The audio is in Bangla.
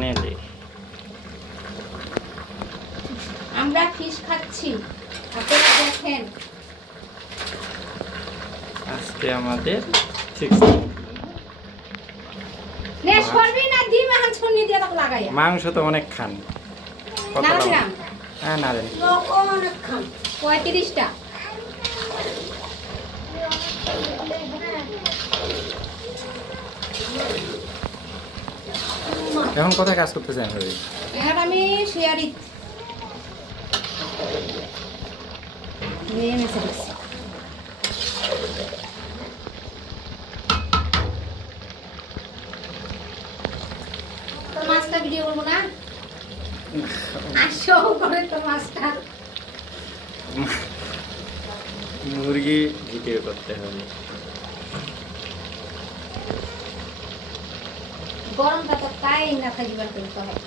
চ্যানেলে। আমরা ফিশ খাচ্ছি, আপনারা দেখেন। আজকে আমাদের 60 নেশ করবি না দি মাহান ছন্নি দিয়ে তাকে লাগাইয়া মাংস তো অনেক খান। কত নাড়া দাম? দিলাম হ্যাঁ নাড়েন। অনেক খান 35টা। এখন কোথায় কাজ করতেছেন ভাবি? এখন আমি শেয়ারি নিয়ে মেসে দিচ্ছি। তোর মাছটা ভিডিও করবো না, আসো করে তোর মাছটা। মুরগি ভিডিও করতে হবে। গরমটা তো তাই না থাকিবার করতে হয়।